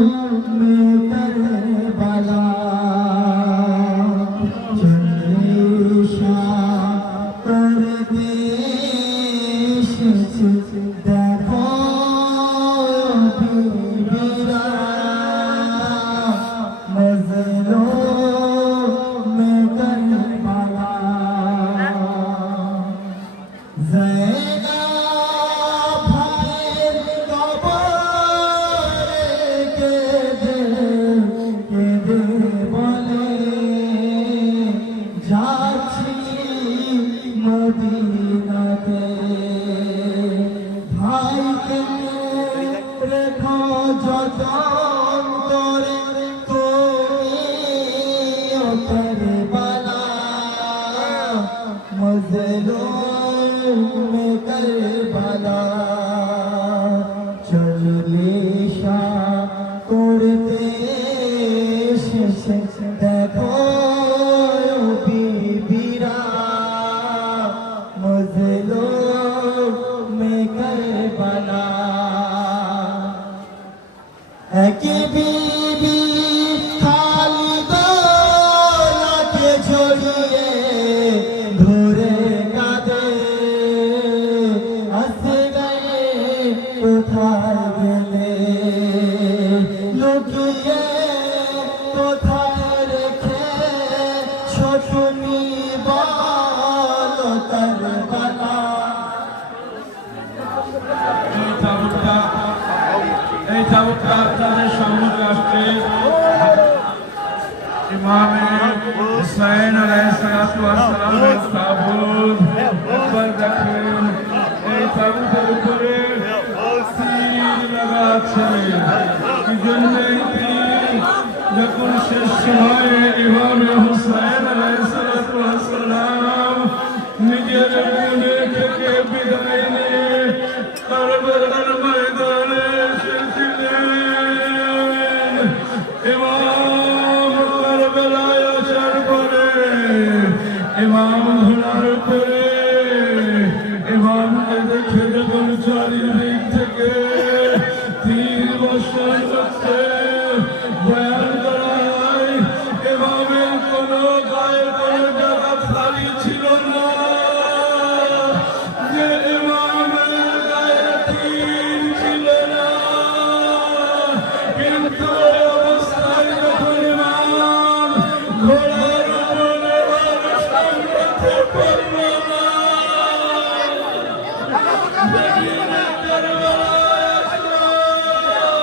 में करबला चले शाह परदेश देखो बीबीरा नजरों में करबला মদিনাতে ভাইকে রেখো যতন করে তুমি ও করবালা মজলুম में करबला চলে শাহ করতে শেষে দেখো बीबीरा मजलूम में करबला एक बीबी खालिदा के छोड़िए धोरे कादे हंस गए कोथाय गेले लुकिए कोथाय रेखे छोटुनी बोलो करबला এই তাবুকটা আপনাদের সম্মুখে আসছে ইমামে হুসাইন আলাইহিসসালাতু ওয়াসসালামের তাবুত একবার দেখেন এই তাবুতের উপরে তীর লাগা আছে কি জন্য যখন শেষ সময়ে ইমামে হুসাইন আলাইহিসসালাতু ওয়াসসালাম নিজের মনে থেকে বিদায় নিয়ে কারবালার ময়দানে এসেছিলেন ইমাম কারবালায় আসার পরে ইমাম ঘোড়ার উপরে ইমামকে দেখে যখন চারিদিক থেকে তীর বর্ষণ করছে বয়ান করা হয় ইমামের কোনো গায়ে কোনো জায়গা খালি ছিল না যে ইমামের গায়ে তীর ছিল না কিন্তু